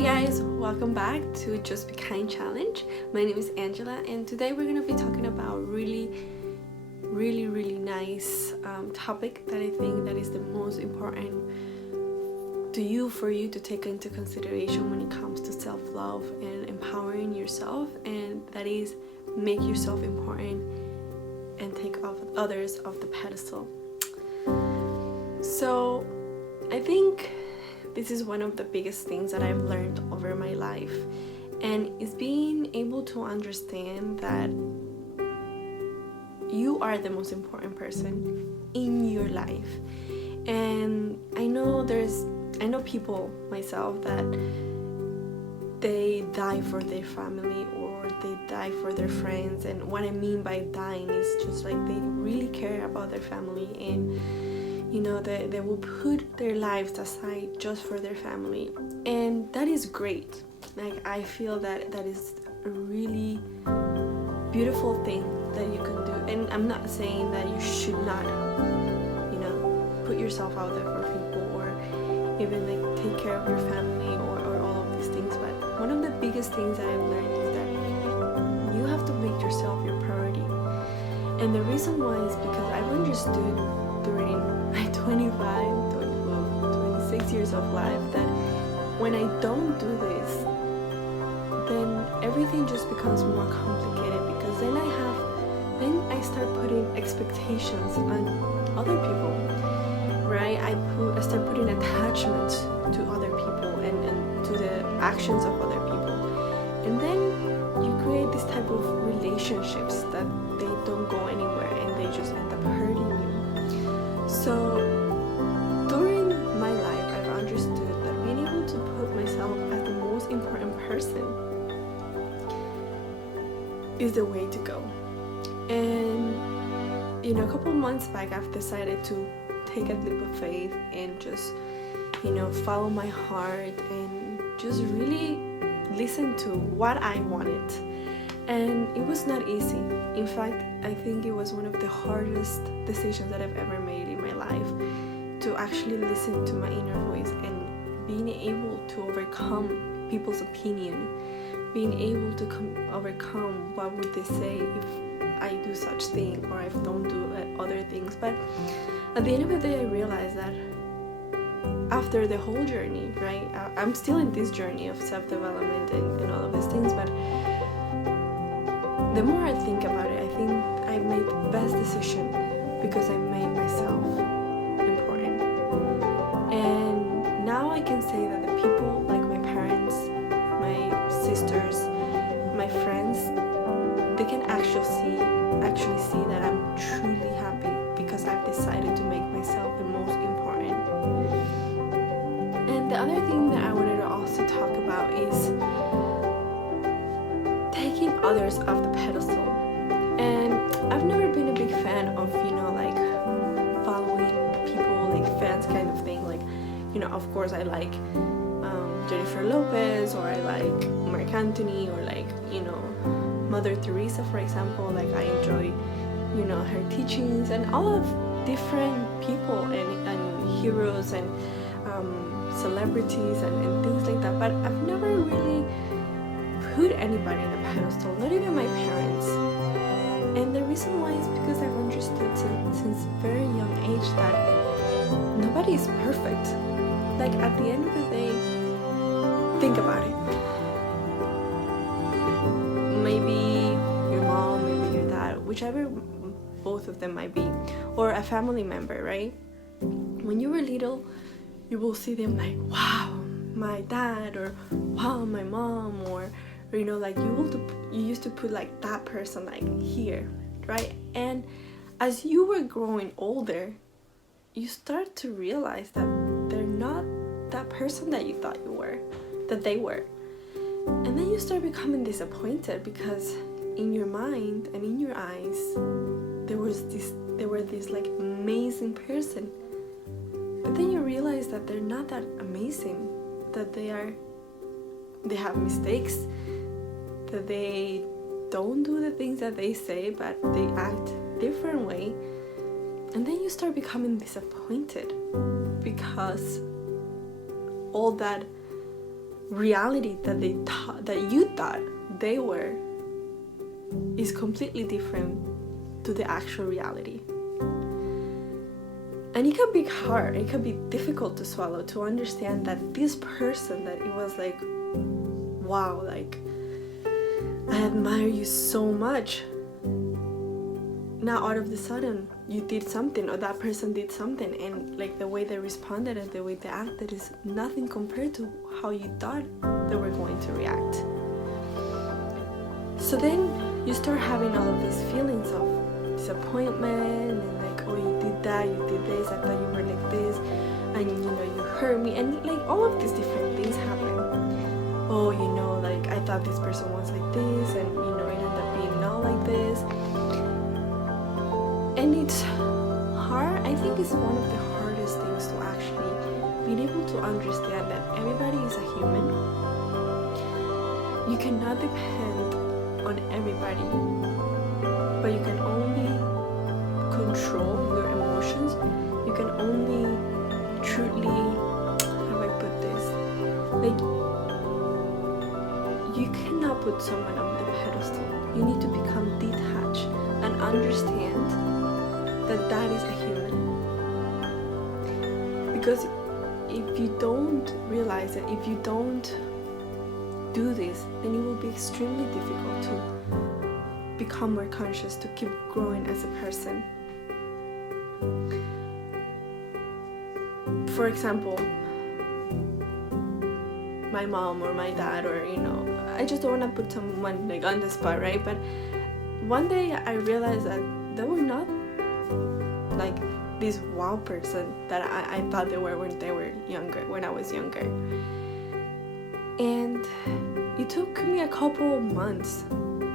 Hey guys, welcome back to Just Be Kind Challenge. My name is Angela and today we're going to be talking about really nice topic that I think that is the most important for you to take into consideration when it comes to self-love and empowering yourself, and that is make yourself important and take off others off the pedestal. So I think this is one of the biggest things that I've learned over my life, and is being able to understand that you are the most important person in your life. And I know people myself that they die for their family or they die for their friends, and what I mean by dying is just like they really care about their family, and they will put their lives aside just for their family, and that is great. Like, I feel that is a really beautiful thing that you can do, and I'm not saying that you should not put yourself out there for people or even like take care of your family or all of these things, but one of the biggest things that I've learned is that you have to make yourself your priority. And the reason why is because I've understood during my 26 years of life that when I don't do this, then everything just becomes more complicated, because then I start putting expectations on other people, right? I start putting attachment to other people and to the actions of other people, and then you create this type of relationships that they don't go anywhere and they just end up hurting you. So during my life, I've understood that being able to put myself as the most important person is the way to go. And a couple months back, I've decided to take a leap of faith and just follow my heart and just really listen to what I wanted. And it was not easy. In fact, I think it was one of the hardest decisions that I've ever made in my life, to actually listen to my inner voice and being able to overcome people's opinion, being able to overcome what would they say if I do such thing or if I don't do other things. But at the end of the day, I realized that after the whole journey, right, I'm still in this journey of self-development and all of these things, but the more I think about it, I think I made the best decision because I made myself important. And now I can say that the people like my parents, my sisters, my friends, they can actually see that I'm truly happy because I've decided to make myself the most important. And the other thing that I wanted to also talk about is taking others off the pedestal. And I've never been a big fan of like following people, like fans kind of thing. Like, of course I like Jennifer Lopez, or I like Mark Anthony, or like Mother Teresa, for example. Like, I enjoy her teachings and all of different people and heroes and celebrities and things like that, but I've never really put anybody in a pedestal, not even my parents. And the reason why is because I've understood since very young age that nobody is perfect. Like, at the end of the day, think about it. Maybe your mom, maybe your dad, whichever both of them might be, or a family member, right? When you were little, you will see them like, wow, my dad, or wow, my mom, or like you used to put like that person like here, right? And as you were growing older, you start to realize that they're not that person that you thought that they were. And then you start becoming disappointed because in your mind and in your eyes, they were this like amazing person. But then you realize that they're not that amazing, that they have mistakes, that they don't do the things that they say, but they act different way. And then you start becoming disappointed because all that reality that you thought they were is completely different to the actual reality. And it can be hard, it can be difficult to swallow, to understand that this person that it was like, wow, like I admire you so much, now all of a sudden you did something, or that person did something, and like the way they responded and the way they acted is nothing compared to how you thought they were going to react. So then you start having all of these feelings of disappointment and like, oh, you did that, you did this, I thought you were like this, and you know, you hurt me, and like all of these different things happen. Oh, you know, like I thought this person was like this, and you know, it ended up being not like this. And it's hard. I think it's one of the hardest things to actually be able to understand that everybody is a human. You cannot depend on everybody, but you can only control your emotions. You can only truly, how do I put this? Like, you cannot put someone on the pedestal. You need to become detached and understand that is a human. Because if you don't realize it, if you don't do this, then it will be extremely difficult to become more conscious, to keep growing as a person. For example, my mom or my dad, or you know, I just don't want to put someone like on the spot, right? But one day I realized that they were not like this wow person that I thought they were when I was younger. And it took me a couple of months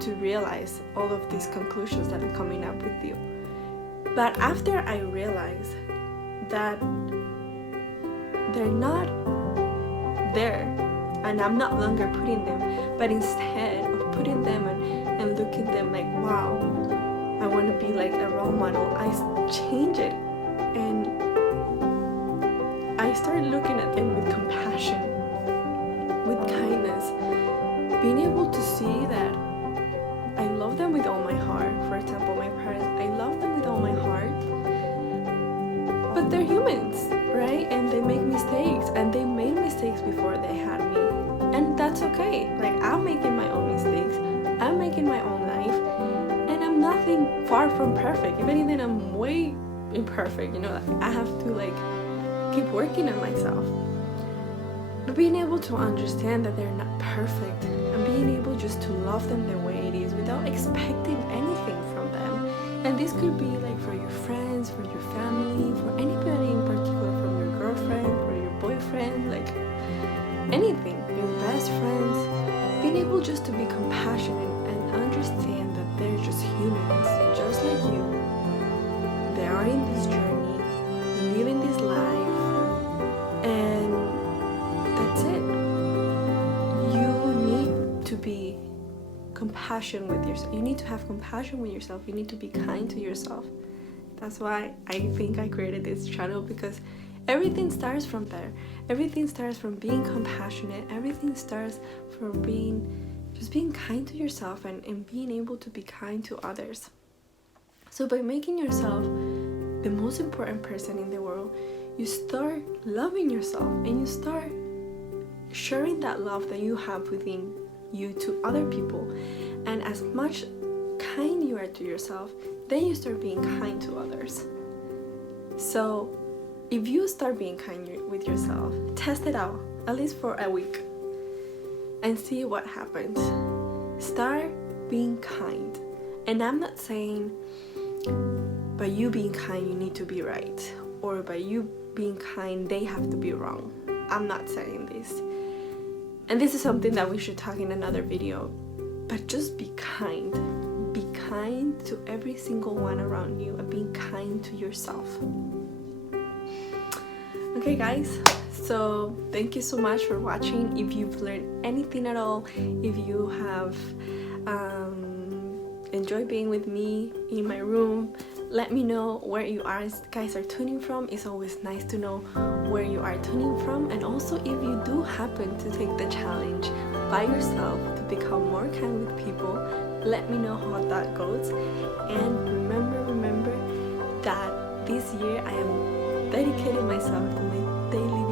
to realize all of these conclusions that I'm coming up with you. But after I realized that they're not there, and I'm not longer putting them, but instead of putting them and looking at them like, wow, I want to be like a role model, I change it, and I started looking at them with compassion, with kindness, being able to see that I love them with all my heart. For example, my parents, I love them with all my heart, but they're humans, right? And they make mistakes, and they made mistakes before they had me, and that's okay. Like, I'm making my own mistakes, I'm making my own life, and I'm nothing far from perfect. If anything, I'm way imperfect, you know. Like, I have to like keep working on myself. But being able to understand that they're not perfect, and being able just to love them the way it is without expecting anything from them. And this could be like for your friends, for your family, for anybody in particular, from your girlfriend, for your boyfriend, like anything, your best friends. Being able just to be compassionate and understand that they're just humans, just like you. They are in this journey, living this life, and that's it. You need to be compassionate with yourself. You need to have compassion with yourself. You need to be kind to yourself. That's why I think I created this channel, because everything starts from there. Everything starts from being compassionate. Everything starts from being kind to yourself, and being able to be kind to others. So by making yourself the most important person in the world, you start loving yourself, and you start sharing that love that you have within you to other people. And as much kind you are to yourself, then you start being kind to others. So if you start being kind with yourself, test it out, at least for a week, and see what happens. Start being kind. And I'm not saying by you being kind you need to be right, or by you being kind they have to be wrong. I'm not saying this. And this is something that we should talk in another video. But just be kind. Be kind to every single one around you, and being kind to yourself. Okay guys, so thank you so much for watching. If you've learned anything at all, if you have enjoy being with me in my room. Let me know where you guys are tuning from. It's always nice to know where you are tuning from. And also, if you do happen to take the challenge by yourself to become more kind with people, let me know how that goes. And remember that this year I am dedicating myself to my daily